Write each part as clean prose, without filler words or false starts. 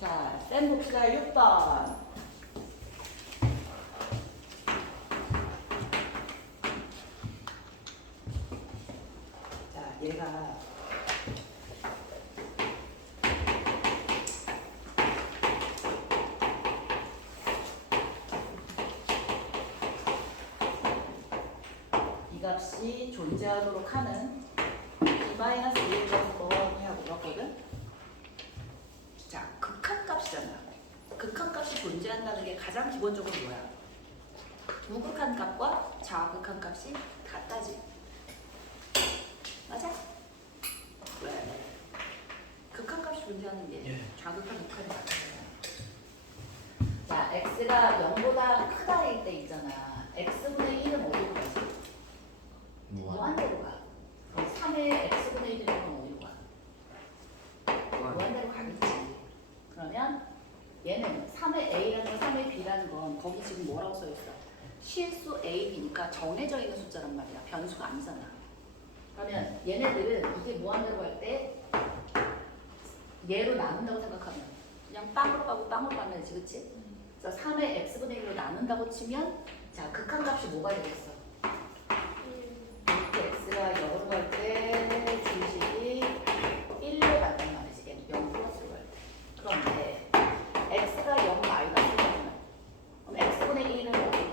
자, 쌤 봅시다. 6번. 자, 얘가 이 값이 존재하도록 하는 b-1을 뭐하고 물었거든? 자, 극한값이잖아. 극한값이 존재한다는 게 가장 기본적으로 뭐야? 무극한값과 자극한값이 같다지. 맞아? 왜? 극한값이 존재하는 게 자극한 극한이 같잖아. 자, x가 0보다 크다일 때 있잖아. x분의 1은 어디로 가지? 무한대로 가. 3의 x분의 1이면 어디로 가? 무한대로 가겠지. 그러면 얘는 3의 a라는 건 3의 b라는 건 거기 지금 뭐라고 써있어? 실수 a이니까 정해져 있는 숫자란 말이야. 변수가 아니잖아. 그러면 얘네들은 이게 무한대로 갈 때 얘로 나눈다고 생각하면 그냥 빵으로 가고 빵으로 가면 되지, 그치? 그래서 3의 x분의 1로 나눈다고 치면 자, 극한값이 뭐가 되겠어? x가 0으로 갈 때 중식이 1로 간단 말이지. 얘는 0 플러스로 갈 때. 그런데 x가 0 마이너스로 가면 그럼 x분의 1은 어디?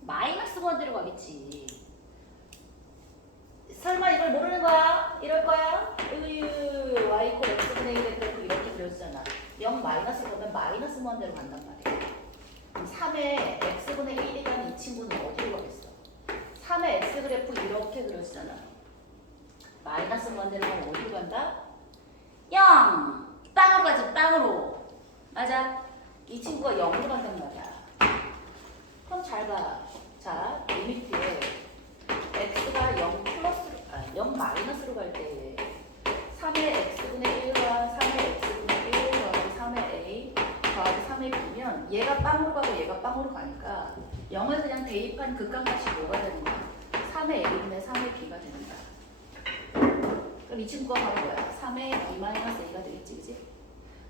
마이너스 원대로 가겠지. 설마 이걸 모르는 거야? 이럴 거야? 으유, y 이퀄 x분의 1의 그래프 이렇게 그려주잖아. 0 마이너스로 가면 마이너스 원대로 간단 말이야. 그럼 3의 x분의 1이라는 이 친구는 어디로 가겠어? 3의 x 그래프 이렇게 그려지잖아. 마이너스 원대로 가면 어디로 간다? 0! 빵으로 가지, 빵으로. 맞아? 이 친구가 0으로 간단 말이야. 그럼 잘 봐. 자, 리미트에 x가 0 플러스로, 0 마이너스로 갈 때 3의 x분의 1과 3의 x분의 1 더하기 3의 a 더하기 3의 b면 얘가 빵으로 가고 얘가 빵으로 가니까 0을 그냥 대입한 극한값이 뭐가 되는 거야? 3의 a분의 3의 b가 되는 거야. 그럼 이 친구가 바로 뭐야? 3의 b-a가 되겠지, 그지?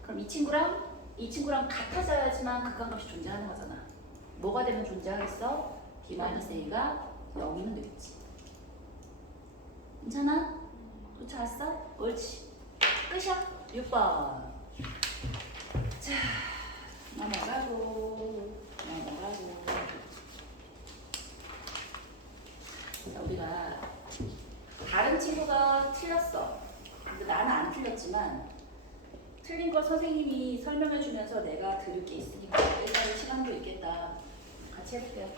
그럼 이 친구랑 같아져야지만 극한값이 존재하는 거잖아. 뭐가 되면 존재하겠어? b-a가 0이면 되겠지. 괜찮아? 쫓아왔어? 옳지. 끝이야. 6번. 자, 넘어가고. 자, 우리가 다른 친구가 틀렸어. 근데 나는 안 틀렸지만 틀린 걸 선생님이 설명해 주면서 내가 들을 게 있으니까 일단은 시간도 있겠다. 같이 해볼게요.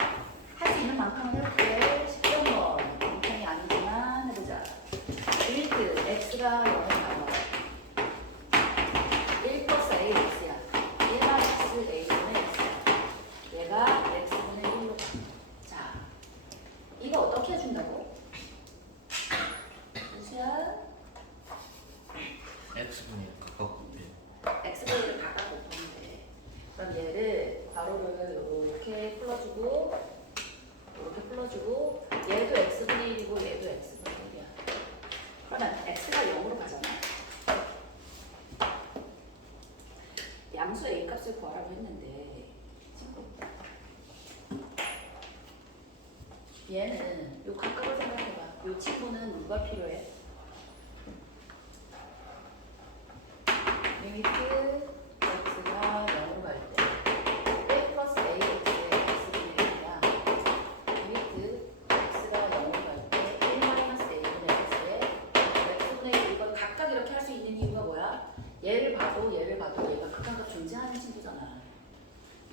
할 수 있는 만큼은 해볼게. 10번. 공통이 아니지만 해보자. 리미트 x가 0을 나와. 1 플러스 a x야. 1 마이너스 a분의 x. 얘가 x분의 1로 가. 자, 이거 어떻게 해준다고? 무시야? x분의 x분의 1을 각각 곱하면 돼. 그럼 얘를 괄호를 이렇게 풀어주고 이렇게 풀어주고 얘도 x분의 1이고 얘도 x분의 1이야. 그러면 x가 0으로 가잖아. 양수 a 값을 구하라고 했는데 친구. 얘는 요 각각을 생각해봐. 요 친구는 누가 필요해? 리미트 x가 0으로 갈 때 a 플러스 ax의 x분의 1이야. 리미트 x가 0으로 갈 때 1 마이너스 a분의 x의 x분의 1 이걸 각각 이렇게 할 수 있는 이유가 뭐야? 얘를 봐도 얘가 극한값 존재하는 친구잖아.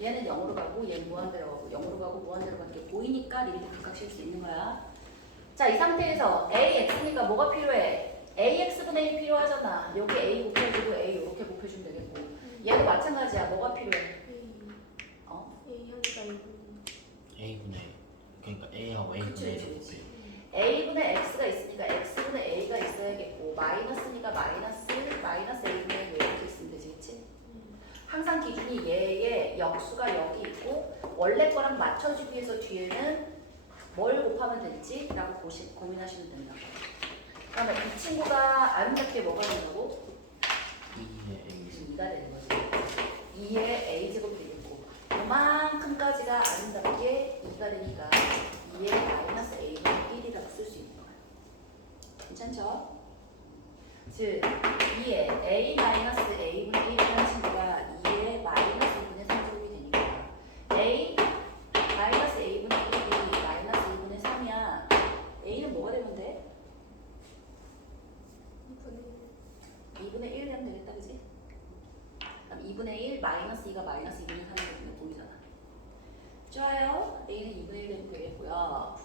얘는 0으로 가고 얘는 무한대로 가고 0으로 가고 무한대로 가는 게 보이니까 리미트 각각 실 수 있는 거야. 자, 이 상태에서 ax니까 뭐가 필요해? ax분의 1 필요하잖아. 여기 a 곱해주고 a 이렇게 곱해주면 되겠고 얘도 마찬가지야. 뭐가 필요해? a분의 그러니까 a하고 a분의 1을 곱해. a분의 x가 있으니까 x분의 a가 있어야겠고 마이너스니까 마이너스 a분의 1 이렇게 있으면 되지, 그치? 항상 기준이 얘의 역수가 여기 있고 원래 거랑 맞춰주기 위해서 뒤에는 뭘 곱하면 될지 라고 고민하시면 된다. 그러면 이 친구가 아름답게 뭐가 된다고? 2의 A 2가 되는 거지. 2의 a제곱이 되겠고 그만큼까지가 아름답게 2가 되니까 2의 마이너스 a는 1이라고 쓸 수 있는 거야. 괜찮죠? 즉 2의 a 마이너스 a분의 1이라는 친구가 2의 마이너스 2분의 3제곱이 되니까 a 마이너스 a분의 1이 마이너스 2분의 3이야. a는 뭐가 되면 돼? 2분의 1 되면 되겠다, 그지? 그럼 2분의 1 마이너스 2가 마이너스 2분의 3이 보이잖아. 좋아요. a는 2분의 1 되면 되겠고요.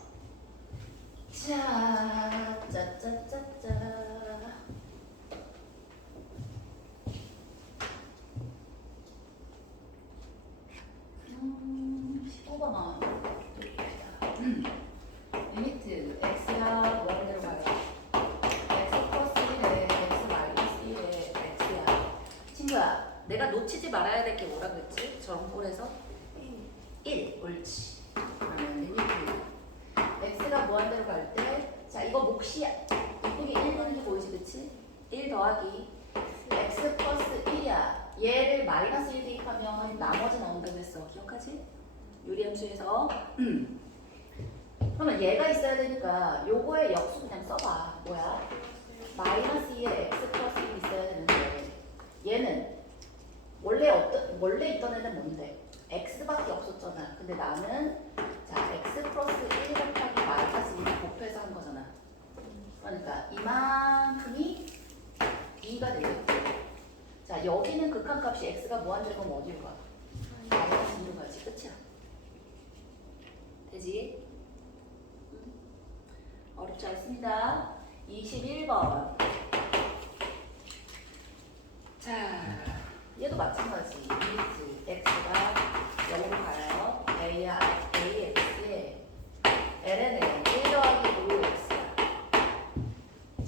자, 짜짜짜짜. 15번만 리미트 x가 무한대로 가요. x 플러스 1에 x 마이너스 1에 x야. 친구야, 내가 놓치지 말아야 될 게 뭐라 그랬지? 저런 꼴에서 1. 옳지. 리미트 x가 무한대로 갈 때, 자 이거 몫이 이쁘게 1 되는 게 보이지, 그치? 1 더하기 x 플러스 1이야. 얘를 마이너스 1 대입하면 나머지 나온다고 했어. 기억하지? 유리함수에서. 그러면 얘가 있어야 되니까 요거의 역수 그냥 써봐. 뭐야? 마이너스 2에 x 플러스 1이 있어야 되는데 얘는 원래 있던 애는 뭔데? x밖에 없었잖아. 근데 나는 자 x 플러스 1 곱하기 마이너스 1을 곱해서 한 거잖아. 그러니까 이만큼이 2가 되겠고 자 여기는 극한값이 x가 무한대로 가면 어디로 가? 마이너스 2로 가지. 끝이야. 되지? 어렵지 않습니다. 21번. 자, 얘도 마찬가지. 리미트 x가 0으로 가요. a야, ax에 ln은 1 더하기 5x야.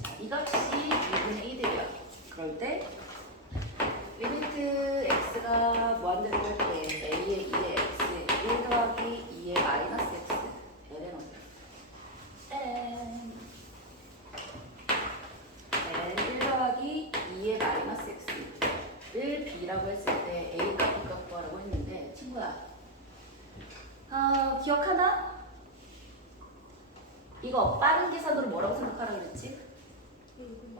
자, 이 값이 2분의 1이야. 그럴 때 리미트 x가 무한대로 갈 때 a의 2의 x에 1 더하기 2의 마이너스 x ln ln 1 더하기 2의 마이너스 x를 b라고 했을 때 a 값 b 값 구하라고 했는데 친구야 기억하나? 이거 빠른 계산으로 뭐라고 생각하라 그랬지?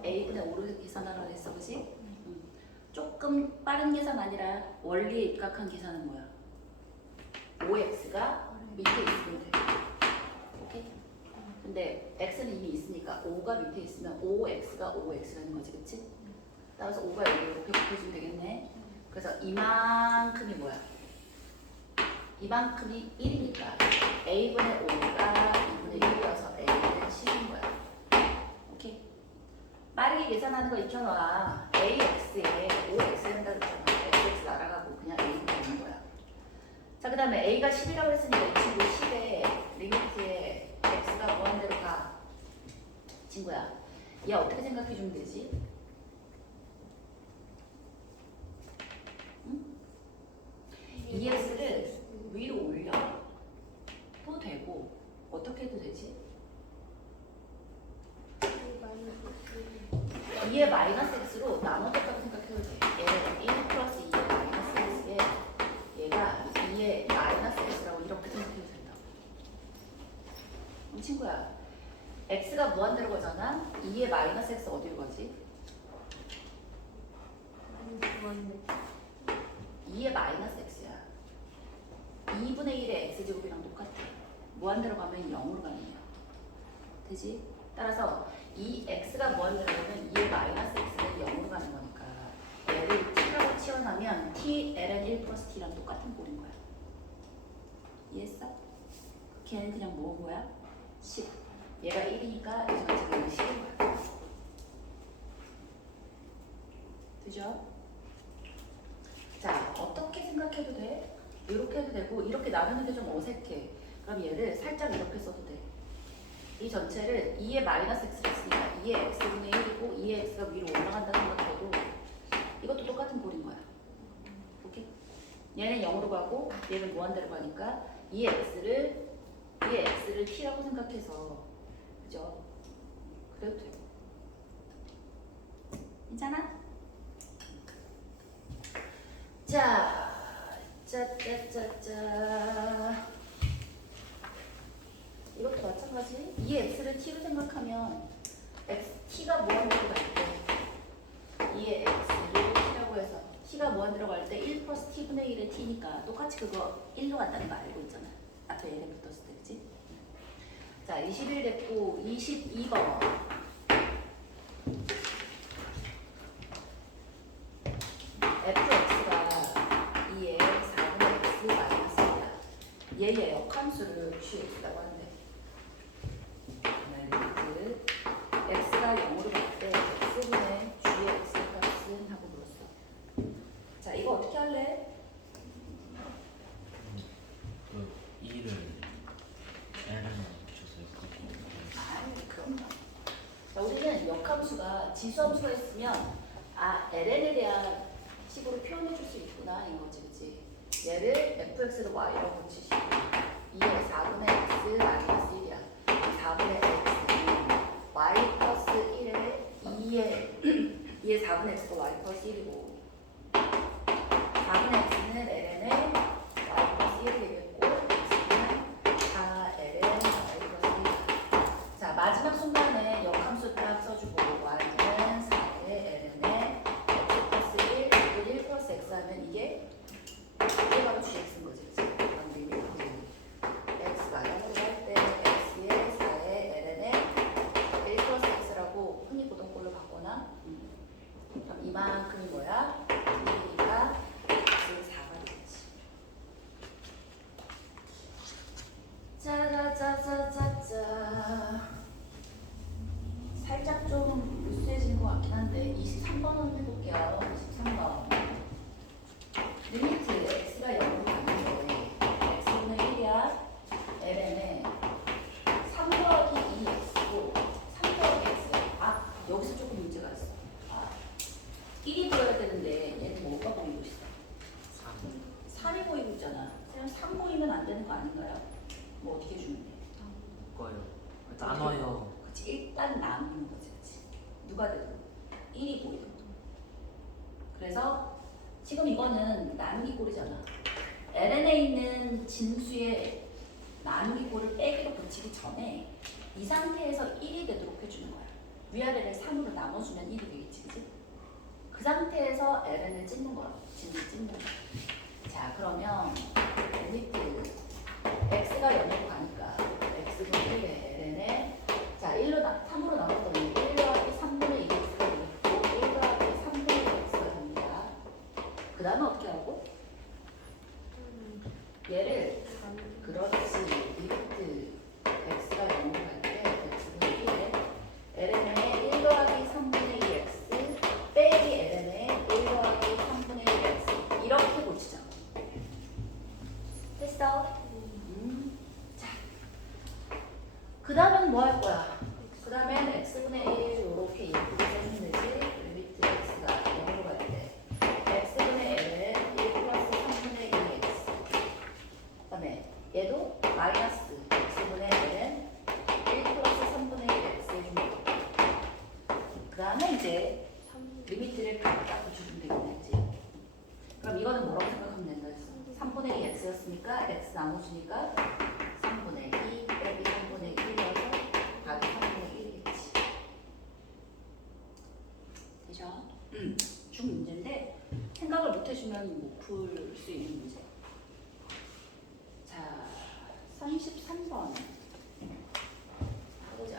a분의 5로 계산하라 그랬어, 그지? 조금 빠른 계산 아니라 원리에 입각한 계산은 뭐야? 5x가 밑에 있으면 돼. 오케이? 근데 x는 이미 있으니까 5가 밑에 있으면 5x가 5x라는 거지, 그치? 따라서 5가 여기 이렇게 곱해주면 되겠네. 그래서 이만큼이 뭐야? 이만큼이 1이니까 a분의 5가 2분의 1이어서 a는 10인 거야. 오케이? 빠르게 계산하는 거 익혀놔. ax에 5x 한다고 했잖아. x 날아가고 그냥 a가 되는 거야. 자, 그 다음에 a가 10이라고 했으니까 이 친구 10에 리미트에 x가 무한대로 가. 친구야, 얘 어떻게 생각해주면 되지? 응? 2x를 위로 올려도 되고 어떻게 해도 되지? 2의 마이너스 x로 나눠줬다고 생각해도 돼. 얘를 1 플러스 2의 마이너스 x에 얘가 2의 마이너스 x라고 이렇게 생각해도 된다. 그럼 친구야, x가 무한대로 가잖아. 2의 마이너스 x 어디로 가지? 2의 마이너스 x야. 2분의 1의 x제곱이랑 똑같아. 무한대로 가면 0으로 가는 거야. 되지? 따라서 이 x가 무한대로 가면 2의 마이너스 x는 0으로 가는 거니까 얘를 t라고 치환하면 t ln 1 플러스 t랑 똑같은 꼴인 거야. 이해했어? 걔는 그냥 뭐야? 10. 얘가 1이니까 이 전체는 10인 거야. 되죠? 자, 어떻게 생각해도 돼? 이렇게 해도 되고 이렇게 나누는 게 좀 어색해. 그럼 얘를 살짝 이렇게 써도 돼. 이 전체를 2의 마이너스 x를 했으니까 2의 x분의 1이고 2의 x가 위로 올라간다는 것도 이것도 똑같은 꼴인 거야. 오케이? 얘는 0으로 가고 얘는 무한대로 가니까 2의 x를 t라고 생각해서 그죠? 그래도 돼. 괜찮아? 자, 짜짜짜짜. 이것도 마찬가지. 이 x를 t로 생각하면 t가 무한대로 갈 때, 이의 x를 t라고 해서 t가 무한대로 갈 때 1 플러스 t분의 1의 t니까 똑같이 그거 1로 간다는 거 알고 있잖아. 앞에 얘네 붙었을 때, 그치? 자, 21 됐고 22번. fx가 2의 4분의 x 마이너스 1이야. 얘의 역함수를 gx라고 하는데, x가 0으로 갈 때 x분의 g의 x 값은 하고 물었어. 자, 이거 어떻게 할래? 그 2를 L에 붙였어요. 아니, 그럼 자, 우리는 역함수가 지수함수가 있으면 ln에 대한 식으로 표현해 줄 수 있구나 인 거지, 그치? 얘를 fx를 y로 고치시고 2의 4분의 x 마이너스 1이야. 4분의 x는 y 플러스 1에 2의 4분의 x가 y 플러스 1이고 4분의 x는 ln에 y 플러스 1이 되겠고 x는 4ln y 플러스 1. 자, 마지막 순간에 역함수 딱 써주고 y는 4의 ln에 x 플러스 1 그리고 1 플러스 x 하면 이게 바로 gx인 거지. 그럼 리미트 x가 0으로 할 때 x의 4의 ln에 1 플러스 x라고 흔히 보던 걸로 바꿔놔. 그럼 이만큼이 뭐야? 1가 x 4가 되겠지. 짜자자자자자. 살짝 좀 으스해지는 것 같긴 한데 23번 한번 해볼게요. 23번. 리미트 x가 0으로 가는데 x분의 1이야. ln에 3 더하기 2x고 3 더하기 x. 여기서 조금 문제가 있어. 1이 보여야 되는데 얘는 뭐가 보이고 있어? 3이 보이고 있잖아. 그냥 3 보이면 안 되는 거 아닌가요? 뭐 어떻게 주면 돼? 거요. 나눠요. 그치, 일단 나누는 거지, 그치? 누가 되든 1이 보이든. 그래서 지금 이거는 나누기 꼴이잖아. ln에 있는 진수의 나누기 꼴을 빼기로 붙이기 전에 이 상태에서 1이 되도록 해주는 거야. 위아래를 3으로 나눠주면 1이 되겠지, 그치? 그 상태에서 ln을 찢는 거야. 진수 찢는 거야. 자, 그러면 리미트 x가 0으로 가니까 x분의 1에 ln에 자, 3으로 나눴더니 1 더하기 3분의 2x가 되겠고 1 더하기 3분의 2x가 됩니다. 그 다음에 어떻게 하고? 얘를 그렇지. 리미트 x가 0으로 갈 때 x분의 1에 ln에 1 더하기 3분의 2x 빼기 ln에 1 더하기 3분의 1x 이렇게 고치자. 됐어? 자, 그 다음엔 뭐 할 거야? 그 다음엔 x분의 1 이렇게 예쁘게 써주면 되지. 리미트 x가 0으로 갈 때 x분의 1은 1 플러스 3분의 2x. 그 다음에 얘도 마이너스 x분의 1은 1 플러스 3분의 1x 해주면 돼. 그 다음에 이제 리미트를 갖다 붙여주면 되겠지. 그럼 이거는 뭐라고 생각하면 된다 했어? 3분의 2 x였으니까 x 나눠주니까 3분의 2 빼기 3분의 1이어서 답이 3분의 1이겠지. 되죠? 중 문제인데 생각을 못 해주면 못 풀 수 있는 문제. 자, 33번 해보자.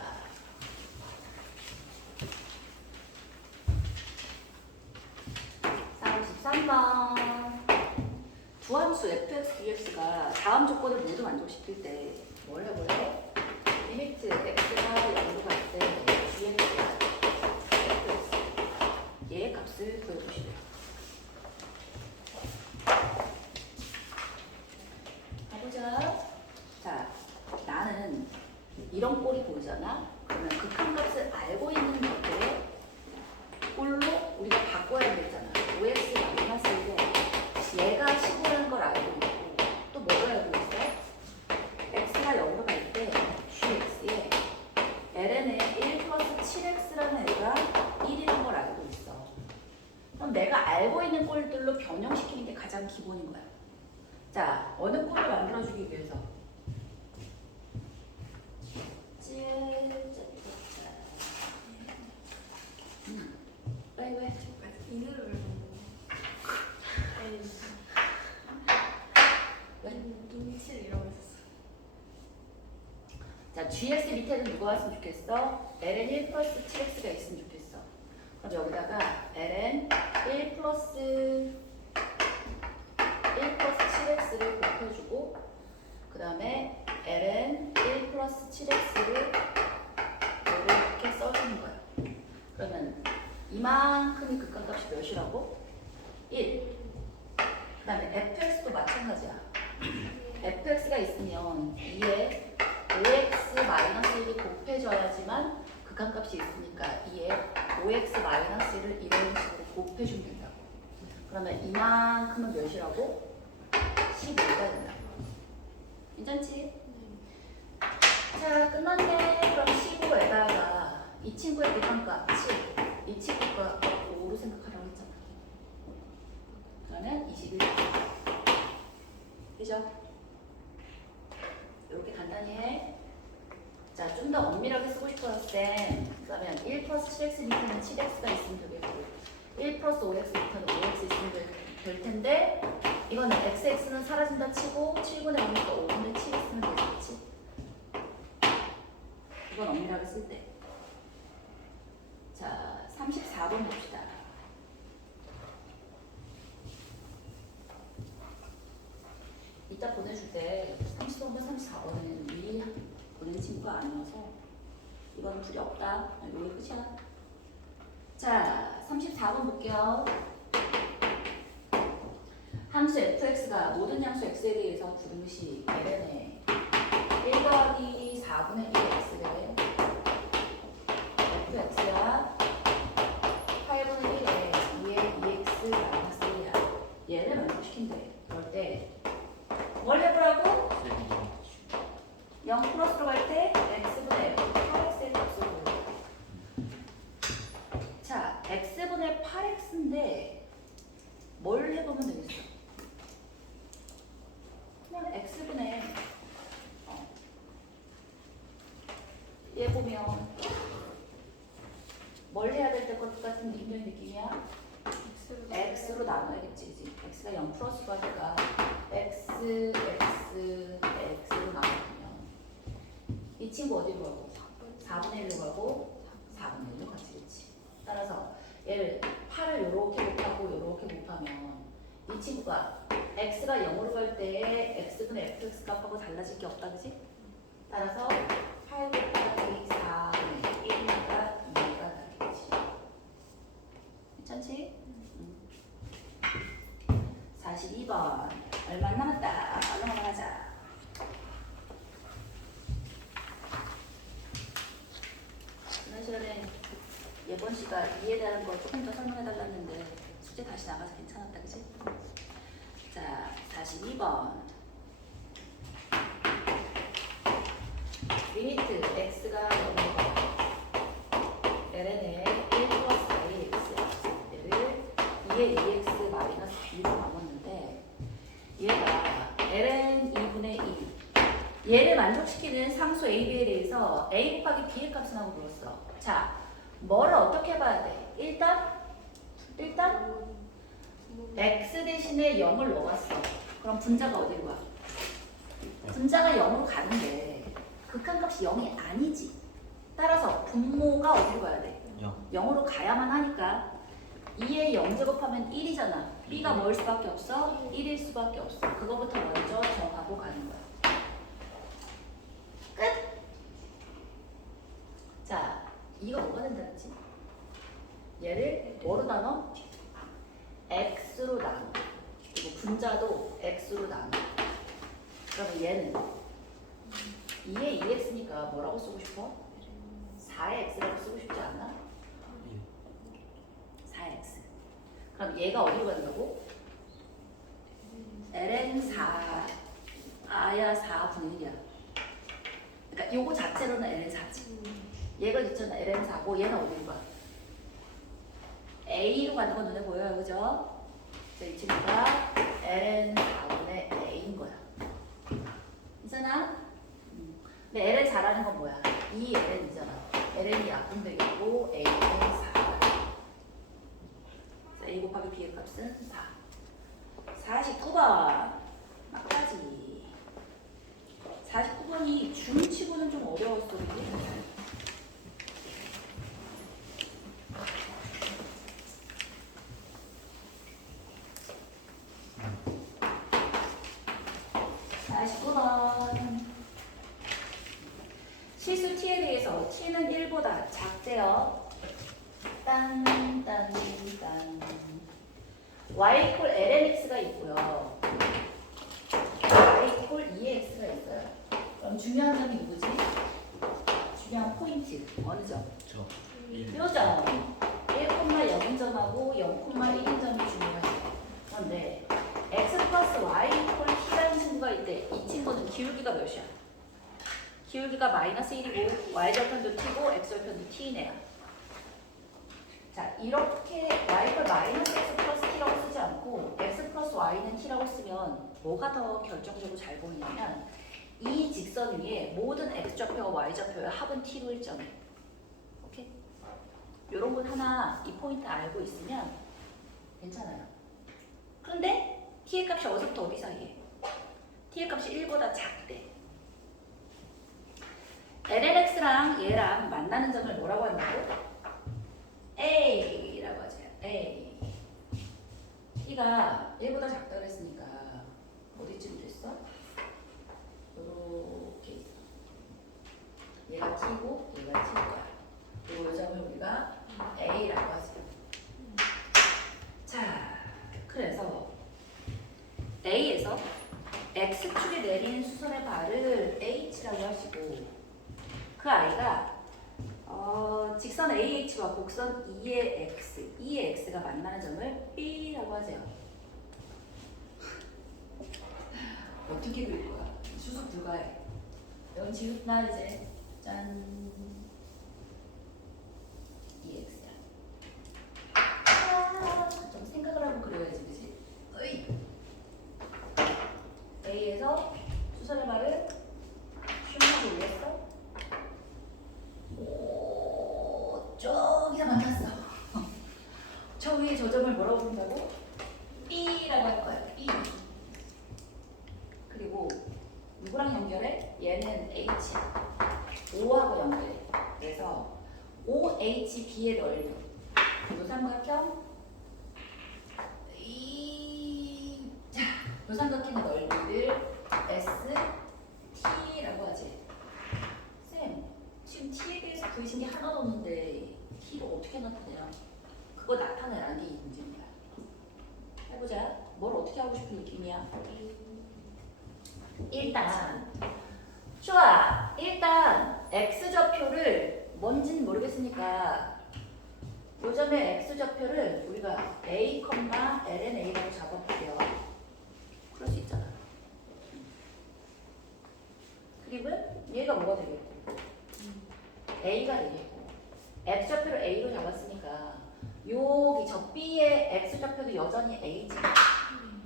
두함수 fx, dx가 다음 조건을 모두 만족시킬 때 뭘 해볼래? 리미트 x가 0으로 갈 때 gx가 fx 얘의 값을 구해보시래요. 가보자. 자, 나는 이런 꼴이 보이잖아? 그러면 극한값을 알고 있는 것들의 꼴로 우리가 바꿔야 되잖아. 5x 마이너스 1에 얘가 15라는 걸 알고 있고 또 뭐를 알고 있어? x가 0으로 갈 때 gx에 ln에 1 플러스 7x라는 애가 1이라는 걸 알고 있어. 그럼 내가 알고 있는 꼴들로 변형시키는 게 가장 기본인 거야. 자, 어느 꼴을 만들어주기 위해서? 왜? 인으로 왜? 눈칠 이러고 있었어. 자, GX 밑에는 누가 왔으면 좋겠어? ln 1 플러스 7x가 있으면 좋겠어. 그럼 여기다가 ln 1 플러스 7x를 곱해주고 그 다음에 ln 1 플러스 7x를 이렇게 써주는 거야. 그러면 이만큼의 극한값이 몇이라고? 1. 그 다음에 fx도 마찬가지야. fx가 있으면 2에 5x-1이 곱해져야지만 극한값이 있으니까 2에 5x-1을 이런 식으로 곱해주면 된다고. 그러면 이만큼은 몇이라고? 15가 된다고. 괜찮지? 자, 끝났네. 그럼 15에다가 이 친구의 극한값 7, 이 친구가 5로 생각하라고 했잖아. 그러면 21. 그죠? 이렇게 간단히 해. 자, 좀 더 엄밀하게 쓰고 싶어요, 쌤. 그러면 1 플러스 7x 밑에는 7x가 있으면 되겠고 1 플러스 5x 밑에는 5x 있으면 될 텐데 이거는 xx는 사라진다 치고 7분의 5니까 5분의 7 있으면 되겠지. 이건 엄밀하게 쓸 때. 자, 34번 봅시다. 이따 보내줄 때 30번과 34번은 미리 보낸 친구가 아니어서 이거는 둘이 없다. 이게 끝이야. 자, 34번 볼게요. 함수 fx가 모든 양수 x에 대해서 부등식 ln에 1 더하기 4분의 1 x래. fx야 8분의 1에 2에 2x 마이너스 1이야. 얘를 만족시킨대. 그럴 때 뭘 해보라고? 0 플러스로 갈 때 x분의 8x의 값을 보여. 자, x분의 8x인데 뭘 해보면 되겠어? 그냥 x분의 얘 보면 뭘 해야 될 것 같은 느낌이야? x로 나눠야겠지. 그치? x가 0 플러스로 하니까 x로 나누면 이 친구 어디로 가고? 4분의 1로 가고 4분의 1로 가지겠지. 따라서 얘를 8을 요렇게 곱하고 요렇게 곱하면 이 친구가 x가 0으로 갈 때 x분의 fx 값하고 달라질 게 없다. 그치? 따라서 8 곱하기 4분의 1이니까 2가 나겠지. 괜찮지? 42번 얼마 남았다. 넘어가자. 지난 시간에 예번 씨가 이에 대한 거 조금 더 설명해 달랐는데 숙제 다시 나가서 괜찮았다. 그치? 자, 42번 리미트 x가 0으로 ln에 1 플러스 ax 얘를 2에 2x 마이너스 b로 바꿨는데 얘가 ln 2분의 2 얘를 만족시키는 상수 a, b에 대해서 a 곱하기 b의 값을 하고 물었어. 자, 뭐를 어떻게 봐야 돼? 일단 x 대신에 0을 넣었어. 그럼 분자가 어디로 가? 분자가 0으로 가는데 극한값이 0이 아니지. 따라서 분모가 어디로 가야 돼? 0으로 가야만 하니까 2에 0제곱하면 1이잖아. b가 뭐일 수밖에 없어? 1일 수밖에 없어. 그거부터 먼저 정하고 가는 거야. 끝! 자, 이거 뭐가 된다는지? 얘를 뭐로 나눠? x로 나눠. 그리고 분자도 x로 나눠. 그러면 얘는 2에 2x니까 뭐라고 쓰고 싶어? 4의 x라고 쓰고 싶지 않나? 4x. 그럼 얘가 어디로 간다고? ln 4 아야 4분의 1이야. 그러니까 요거 자체로는 ln 4지. 얘가 있잖아 ln 4고 얘는 어디로 가? A로 가는 건 눈에 보여요, 그죠? 자, 이 친구가 ln 4분의 a인 거야. 괜찮아? 근데 ln 4라는 건 뭐야? 이 ln이잖아. ln이 약분되겠고 a는 4. 자, a 곱하기 b의 값은 4. 49번 막까지. 49번이 중치고는 좀 어려웠어, 그지? 시수 t에 대해서 t는 1보다 작대요. 딴 y 이퀄 lnx가 있고요. y 이퀄 2x가 있어요. 그럼 중요한 점이 누구지? 중요한 포인트 어느 점? 저 1. 요점 1,0인 점하고 0,1인 점이 중요해요. 그런데 x 플러스 y 이퀄 t라는 친구가 있대. 이 친구는 기울기가 몇이야? 기울기가 마이너스 1이고 y절편도 t고 x절편도 t네요. 자, 이렇게 y를 마이너스 x 플러스 t라고 쓰지 않고 x 플러스 y는 t라고 쓰면 뭐가 더 결정적으로 잘 보이냐면 이 직선 위에 모든 x좌표와 y좌표의 합은 t로 일정해. 오케이? 요런 건 하나 이 포인트 알고 있으면 괜찮아요. 그런데 t의 값이 어디서부터 어디 사이에? t의 값이 1보다 작대. lnx랑 얘랑 만나는 점을 뭐라고 한다고? a라고 하죠. a. t가 1보다 작다고 했으니까 어디쯤 됐어? 요렇게 있어. 얘가 t고 얘가 t일 거야. 그리고 이 점을 우리가 a라고 하죠. 자, 그래서 a에서 x축에 내린 수선의 발을 h라고 하시고 그 아이가 직선 AH와 곡선 E의 x가 만나는 점을 B라고 하세요. 어떻게 그릴 거야? 수습 불가해. 여기 지금 나 이제 짠 EX야. 좀 생각을 하고 그려야지, 그치? 어이. A에서 수선의 발을 슝하고 올렸어. 오, 저기서 만났어. 저 위에 저 점을 뭐라고 부른다고? B라고 할 거야. B. 그리고 누구랑 연결해? 얘는 H야. O하고 연결해. 그래서 OHB의 넓이. 요 삼각형 요 삼각형의 넓이를 ST라고 하지. 쌤, 지금 T에 대해서 보이신 게 하나도 없는데 T를 어떻게 나타내요? 그거 나타내라는 게 이 문제입니다. 해보자. 뭘 어떻게 하고 싶은 느낌이야? 일단 좋아. 일단 x좌표를 뭔진 모르겠으니까 요점의 x좌표를 우리가 a, lna라고 잡아볼게요. 그럴 수 있잖아. 그리고 얘가 뭐가 되겠고 a가 되겠고 x좌표를 a로 잡았으니까 여기 저 b의 x좌표도 여전히 a지.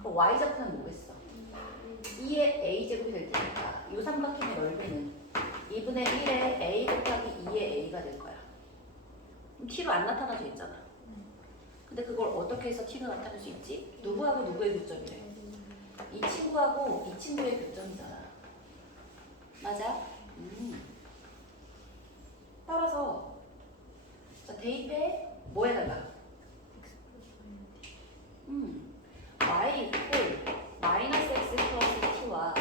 그 y좌표는 뭐겠어? 2의 a제곱이 될 테니까 이 삼각형의 넓이는 2분의 1의 a 곱하기 2의 a가 될 거야. 그럼 t로 안 나타나져 있잖아. 근데 그걸 어떻게 해서 t로 나타낼 수 있지? 누구하고 누구의 교점이래? 이 친구하고 이 친구의 교점이잖아. 맞아? 따라서 자 대입해. 뭐에다가? y 이퀄 마이너스 x 플러스 t와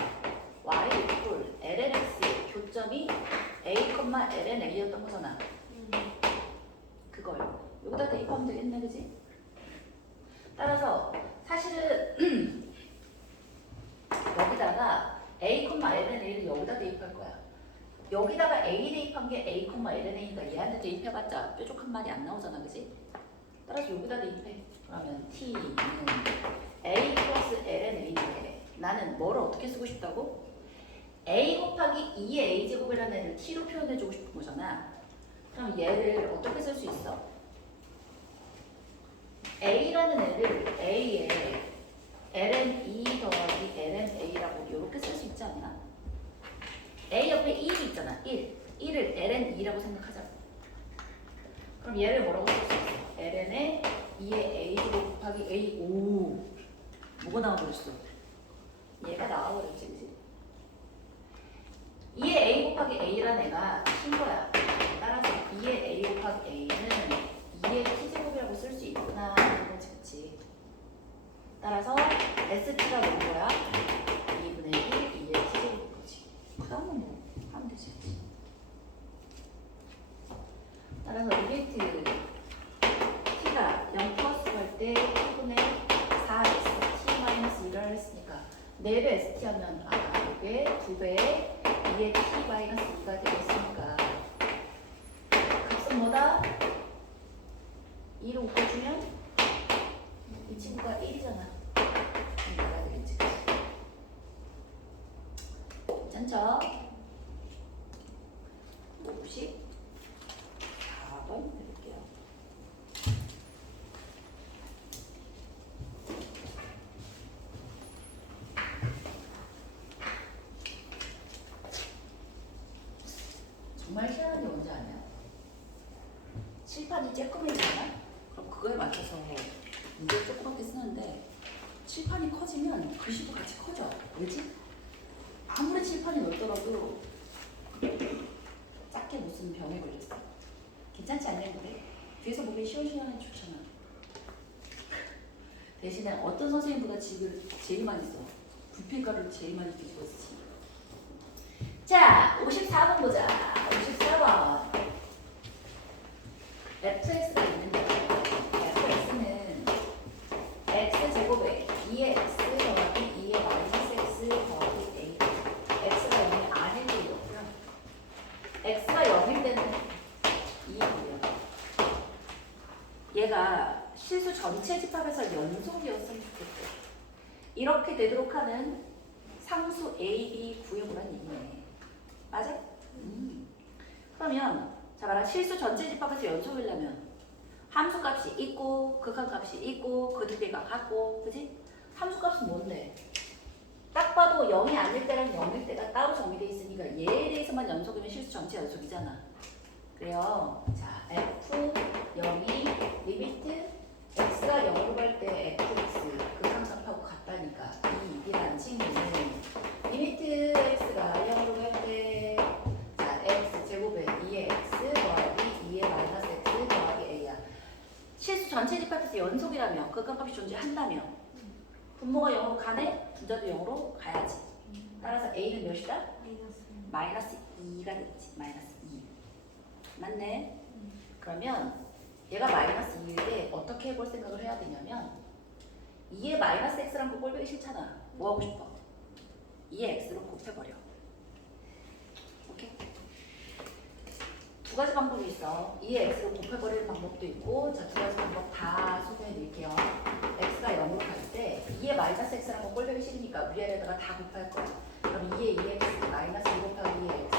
y 이퀄 lnx의 교점이 a, lna였던 거잖아. 그걸 여기다 대입하면 되겠네, 그지? 따라서 사실은 여기다가 a, lna를 여기다 대입할 거야. 여기다가 a 대입한 게 a, lna니까 얘한테 대입해봤자 뾰족한 말이 안 나오잖아, 그지? 따라서 여기다 대입해. 그러면 t는 a 플러스 lna인데 나는 뭐를 어떻게 쓰고 싶다고? a 곱하기 2의 a제곱이라는 애를 t로 표현해주고 싶은 거잖아. 그럼 얘를 어떻게 쓸 수 있어? A라는 애를 A에 ln E 더하기 ln A라고 이렇게 쓸 수 있지 않나? A 옆에 1이 있잖아. 1을 ln E라고 생각하자. 그럼 얘를 뭐라고 쓸 수 있어? ln에 2의 A 곱하기 A. 오, 뭐가 나와버렸어? 얘가 나와버렸지, 그치? 2의 A 곱하기 A란 애가 신 거야. 따라서 2의 A 곱하기 A는 2의 T제곱이라고 쓸 수 있구나 하는 거지, 그치? 따라서 ST가 뭔 거야? 2분의 1, 2의 T제곱인 거지. 그 다음은 뭐 하면 되지, 그치? 따라서 리미트 T가 0 플러스 할 때 1분의 4ST 마이너스 1을 했으니까 4배 ST 하면 이게 2배 2의 T 마이너스 2가 되겠으니까 값은 뭐다? 2로 묶어주면 이 친구가 1이잖아. 이거가 되겠지. 괜찮죠? 54번 해볼게요. 정말 희한한 게 뭔지 아냐? 칠판이 쬐끔해지잖아? 그럼 그거에 맞춰서 문제 조그맣게 쓰는데 칠판이 커지면 글씨도 같이 커져. 왜지? 아무리 칠판이 넓더라도 작게 무슨 병에 걸렸어. 괜찮지 않냐 근데? 뒤에서 보기 시원시원하게 좋잖아. 대신에 어떤 선생님보다 지금 제일 많이 써. 부필가루를 제일 많이 뒤집어 쓰지. 자, 54번 보자. 54번. fx가 있는데 fx는 x제곱에 2의 x 더하기 2의 마이너스 x 더하기 a. x가 0이 아닐 때이고요. x가 0일 때는 2이고요. 얘가 실수 전체 집합에서 연속이었으면 좋겠대. 이렇게 되도록 하는 상수 a, b 구해보라는 얘기네. 맞아? 그러면 자 봐라. 실수 전체 집합에서 연속이려면 함수값이 있고 극한값이 있고 그 두 개가 같고, 그지? 함수값은 뭔데? 딱 봐도 0이 아닐 때랑 0일 때가 따로 정의되어 있으니까 얘에 대해서만 연속이면 실수 전체 연속이잖아. 그래요. 자, f 0이 리미트 x가 0으로 갈 때 fx 극한값하고 같다니까 이 2이라는 친구는 리미트 x가 0으로 갈 때 x 제곱에 2의 x 더하기 2의 마이너스 x 더하기 a야. 실수 전체 집합에서 연속이라면 극한값이 존재한다면 분모가 0으로 가네? 분자도 0으로 가야지. 따라서 a는 몇이다? 마이너스 2가 되겠지. 마이너스 2. 맞네? 그러면 얘가 마이너스 2일 때 어떻게 해볼 생각을 해야 되냐면 2의 마이너스 x랑 그 꼴보기 싫잖아. 뭐 하고 싶어? 2의 x로 곱해버려. 오케이? 두 가지 방법이 있어. 2의 x로 곱해버리는 방법도 있고, 자, 두 가지 방법 다 소개해드릴게요. x가 0으로 갈 때 2의 마이너스 x랑 거 꼴보기 싫으니까 위아래다가 다 곱할 거야. 그럼 2의 2x 마이너스 2 곱하기 2의 x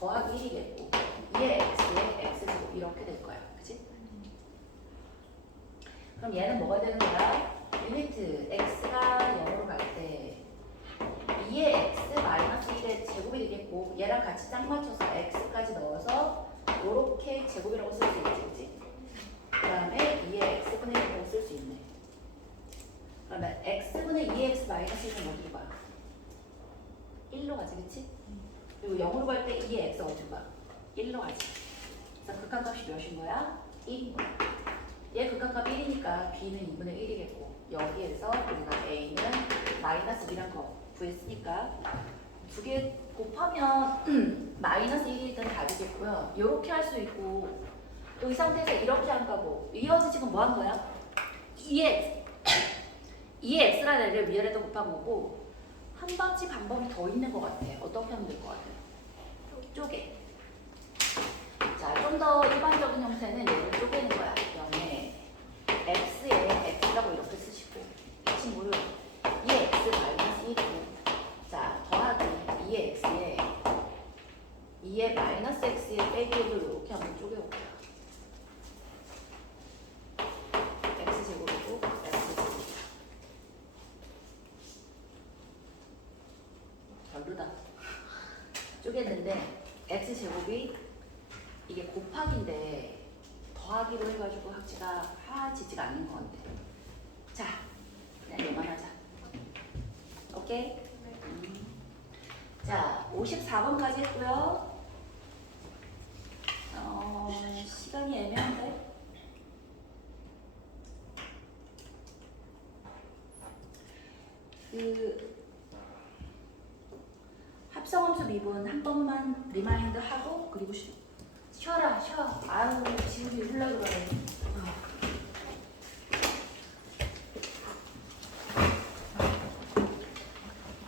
더하기 1이겠고 2의 x에 x제곱 이렇게 될 거야. 그치? 그럼 얘는 뭐가 되는 거야? 리미트 x가 0으로 갈 때 2의 x 마이너스 1의 제곱이 되겠고 얘랑 같이 짝 맞춰서 x까지 넣어서 요렇게 제곱이라고 쓸 수 있지, 그치? 그 다음에 2의 x분의 1이라고 쓸 수 있네. 그러면 x분의 2x 마이너스 1은 어디로 가? 1로 가지, 그치? 그리고 0으로 갈 때 2의 x가 어디로 가? 1로 가지. 그래서 극한값이 몇인 거야? 1인 거야. 얘 극한값 1이니까 b는 2분의 1이겠고 여기에서 우리가 a는 마이너스 2란 거 구했으니까 두 개 곱하면 마이너스 1이든 답이겠고요. 이렇게 할 수 있고 또 이 상태에서 이렇게 한 거고 이어서 지금 뭐 한 거야? 2의 x라는 애를 위아래도 곱한 거고 한 가지 방법이 더 있는 것 같아. 어떻게 하면 될 것 같아요? 쪼개. 자, 좀 더 일반적인 형태는 얘를 쪼개는 거야. 0에 x에 x라고 이렇게 쓰시고 이 친구를 2x 마이너스 1이고 자, 더하기 2의 x에 2의 마이너스 x의 빼기를 이렇게 한번 쪼개볼게요. x제곱이고 쪼갰는데 x제곱이 이게 곱하기인데 더하기로 해가지고 학지가 하지지가 않는 것 같아. 자, 그냥 얘만 하자. 오케이? 자, 54번까지 했고요. 시간이 애매한데? 합성함수 미분 한 번만 리마인드 하고 그리고 쉬어라 쉬어. 아유 지금이 흘러 그러네.